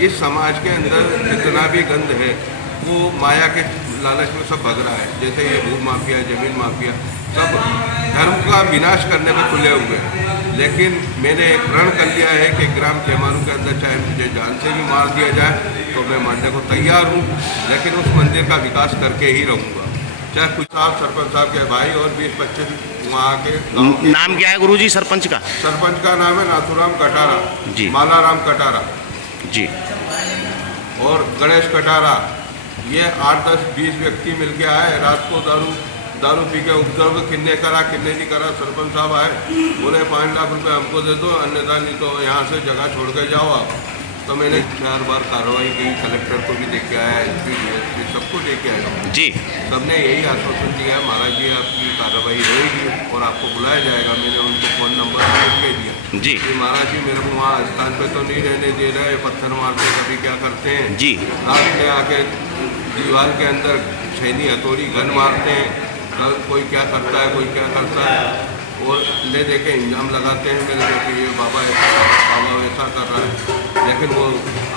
इस समाज के अंदर जितना भी गंद है वो माया के लालच में सब भग रहा है। जैसे ये भू माफिया, जमीन माफिया, सब धर्म का विनाश करने में खुले हुए हैं। लेकिन मैंने एक प्रण कर लिया है कि ग्राम खेमारू के अंदर चाहे मुझे जान से भी मार दिया जाए तो मैं मानने को तैयार हूँ, लेकिन उस मंदिर का विकास करके ही रहूँगा। चाहे कुछ साहब, सरपंच साहब के भाई और 20-25 वहाँ के। नाम क्या है गुरुजी सरपंच का? सरपंच का नाम है नाथुराम कटारा जी, मालाराम कटारा जी, और गणेश कटारा। ये 8-10-20 व्यक्ति मिलके आए। रात को दारू पी के उपद्रव किन्ने नहीं करा। सरपंच साहब आए, बोले 5 लाख रुपए हमको दे दो, अन्यथा नहीं तो यहाँ से जगह छोड़ के जाओ आप। तो मैंने 4 बार कार्रवाई की, कलेक्टर को भी देख के आया, एसपी, डीएसपी सबको देख के आया जी। सबने यही आश्वासन दिया है, महाराज जी आपकी कार्रवाई रहेगी और आपको बुलाया जाएगा। मैंने उनको फ़ोन नंबर लिख के दिया जी कि महाराज जी मेरे को वहाँ स्थान पे तो नहीं रहने दे रहे, पत्थर मारते कभी क्या करते हैं जी, रात में आके दीवार के अंदर छैनी हथौड़ी गन मारते हैं, कोई क्या करता है कोई क्या करता है, और ले दे के इंजाम लगाते हैं मेरे को कि ये बाबा ऐसा कर रहा है, बाबा ऐसा कर रहा है। लेकिन वो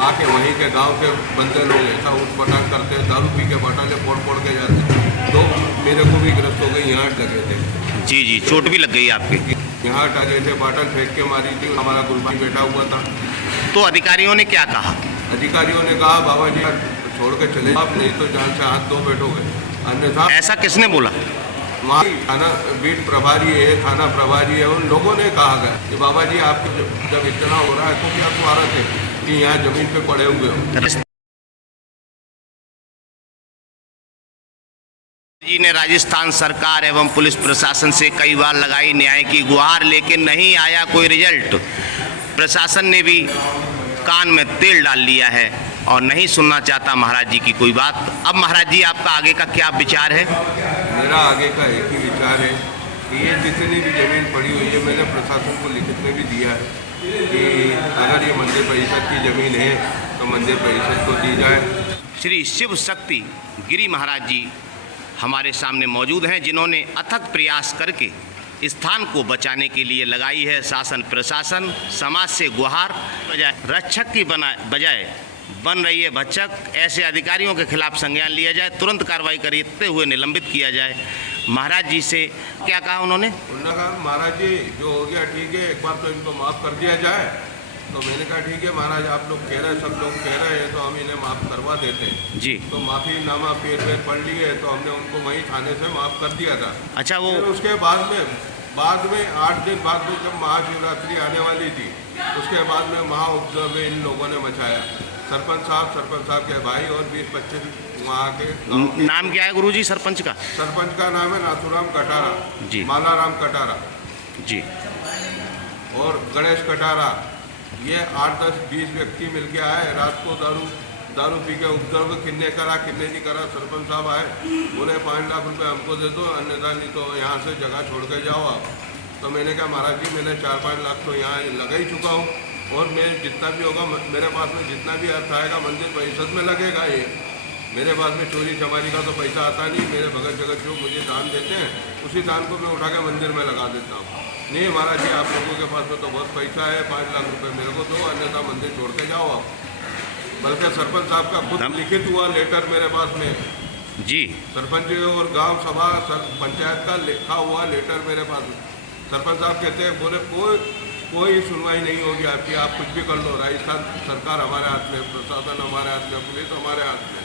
आके वहीं के गांव के बंदे लोग ऐसा उठपटांग करते हैं, दारू पी के बटाले फोड़ के जाते हैं। तो मेरे को भी ग्रस्त हो गई, यहाँ लगे थे। जी जी, चोट भी लग गई आपकी? यहाँ लगे थे, बाटल फेंक के मारी थी। हमारा गुलबाई बैठा हुआ था। तो अधिकारियों ने क्या कहा? अधिकारियों ने कहा बाबा जी छोड़ के चले आप, नहीं तो जान से हाथ धो बैठोगे, अन्यथा। ऐसा किसने बोला? वहाँ थाना बीट प्रभारी है, थाना प्रभारी है, उन लोगों ने कहा गया कि बाबा जी आपको जब इतना हो रहा है तो क्या स्वागत है कि यहाँ जमीन पे पड़े हुए हो। जी ने राजस्थान सरकार एवं पुलिस प्रशासन से कई बार लगाई न्याय की गुहार, लेकिन नहीं आया कोई रिजल्ट। प्रशासन ने भी कान में तेल डाल लिया है और नहीं सुनना चाहता महाराज जी की कोई बात। अब महाराज जी आपका आगे का क्या विचार है? मेरा आगे का एक ही विचार है कि ये जितनी भी ज़मीन पड़ी हुई है, मैंने प्रशासन को लिखित में भी दिया है कि अगर ये मंदिर परिषद की ज़मीन है तो मंदिर परिषद को दी जाए। श्री शिव शक्ति गिरी महाराज जी हमारे सामने मौजूद हैं, जिन्होंने अथक प्रयास करके स्थान को बचाने के लिए लगाई है शासन प्रशासन। समाज से गुहार बजाय रक्षक की बजाय बन रही है भक्षक। ऐसे अधिकारियों के खिलाफ संज्ञान लिया जाए, तुरंत कार्रवाई करते हुए निलंबित किया जाए। महाराज जी से क्या कहा उन्होंने कहा महाराज जी जो हो गया ठीक है, एक बार तो इनको माफ़ कर दिया जाए। तो मैंने कहा ठीक है महाराज, आप लोग कह रहे हैं, सब लोग कह रहे हैं तो हम इन्हें माफ़ करवा देते हैं जी। तो माफ़ीनामा पेड़ पढ़ लिए, तो हमने उनको वहीं थाने से माफ़ कर दिया था। अच्छा, वो उसके बाद में 8 दिन बाद में जब महाशिवरात्रि आने वाली थी, उसके बाद में महाउपद्रव इन लोगों ने मचाया। सरपंच साहब के भाई और 20-25 वहाँ के। नाम क्या है गुरुजी सरपंच का? सरपंच का नाम है नाथुराम कटारा जी, मालाराम कटारा जी, और गणेश कटारा। ये 8-10-20 व्यक्ति मिलके आए। रात को दारू पी के उपद्रव किन्ने नहीं करा। सरपंच साहब आए, बोले 5 लाख रुपए हमको दे दो, अन्यथा नहीं तो यहाँ से जगह छोड़ के जाओ आप। तो मैंने कहा महाराज जी मैंने 4-5 लाख तो यहाँ लगा ही चुका हूँ, और मैं जितना भी होगा मेरे पास में जितना भी अर्थ आएगा मंदिर परिषद में लगेगा। ये मेरे पास में चोरी चमारी का तो पैसा आता नहीं। मेरे भगत जगत जो मुझे दान देते हैं उसी दान को मैं उठा के मंदिर में लगा देता हूँ। नहीं महाराज जी आप लोगों के पास में तो बहुत पैसा है, 5 लाख रुपए मेरे को दो, अन्यथा मंदिर छोड़ के जाओ आप। बल्कि सरपंच साहब का खुद लिखित हुआ लेटर मेरे पास में जी, सरपंच और गांव सभा पंचायत का लिखा हुआ लेटर मेरे पास में। सरपंच साहब कहते हैं, बोले कोई सुनवाई नहीं होगी आपकी, आप कुछ भी कर लो। राजस्थान सरकार हमारे हाथ में, प्रशासन हमारे हाथ में, पुलिस हमारे हाथ में,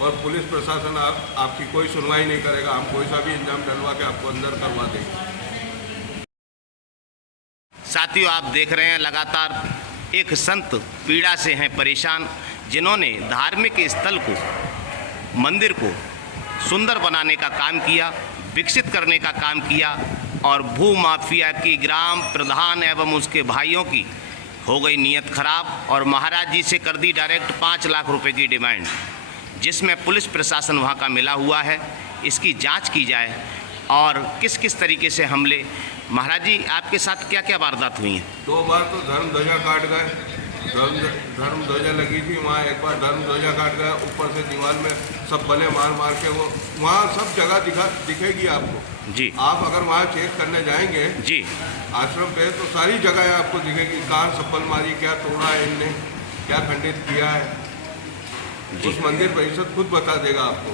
और पुलिस प्रशासन आपकी कोई सुनवाई नहीं करेगा। हम कोई सा भी इंजाम डलवा के आपको अंदर करवा देंगे। साथियों, आप देख रहे हैं लगातार एक संत पीड़ा से हैं परेशान, जिन्होंने धार्मिक स्थल को, मंदिर को सुंदर बनाने का काम किया, विकसित करने का काम किया, और भू माफिया की ग्राम प्रधान एवं उसके भाइयों की हो गई नीयत खराब और महाराज जी से कर दी डायरेक्ट 5 लाख रुपए की डिमांड, जिसमें पुलिस प्रशासन वहाँ का मिला हुआ है। इसकी जांच की जाए और किस किस तरीके से हमले। महाराज जी आपके साथ क्या क्या वारदात हुई हैं? 2 बार तो धर्म ध्वजा काट गए, धर्म ध्वजा लगी थी वहाँ, एक बार धर्म ध्वजा काट गया। ऊपर से दीवार में सब बले मार के वो वहाँ सब जगह दिखेगी आपको जी। आप अगर वहाँ चेक करने जाएंगे जी, आश्रम पे तो सारी जगह आपको दिखेगी, कहाँ सप्पल मारी, क्या तोड़ा है इनने। क्या खंडित किया है, उस मंदिर परिषद खुद बता देगा आपको।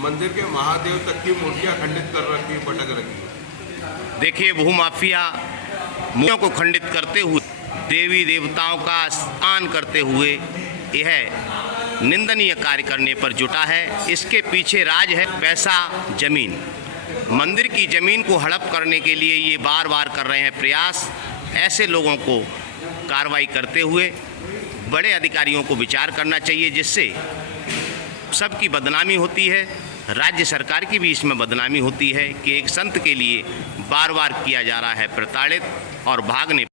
मंदिर के महादेव तक की मूर्तियां खंडित कर रखी, पटक रखी। देखिए, भूमाफिया मूर्तियों को खंडित करते हुए, देवी देवताओं का स्नान करते हुए यह निंदनीय कार्य करने पर जुटा है। इसके पीछे राज है पैसा, जमीन। मंदिर की जमीन को हड़प करने के लिए ये बार बार कर रहे हैं प्रयास। ऐसे लोगों को कार्रवाई करते हुए बड़े अधिकारियों को विचार करना चाहिए, जिससे सबकी बदनामी होती है, राज्य सरकार की भी इसमें बदनामी होती है कि एक संत के लिए बार बार किया जा रहा है प्रताड़ित और भागने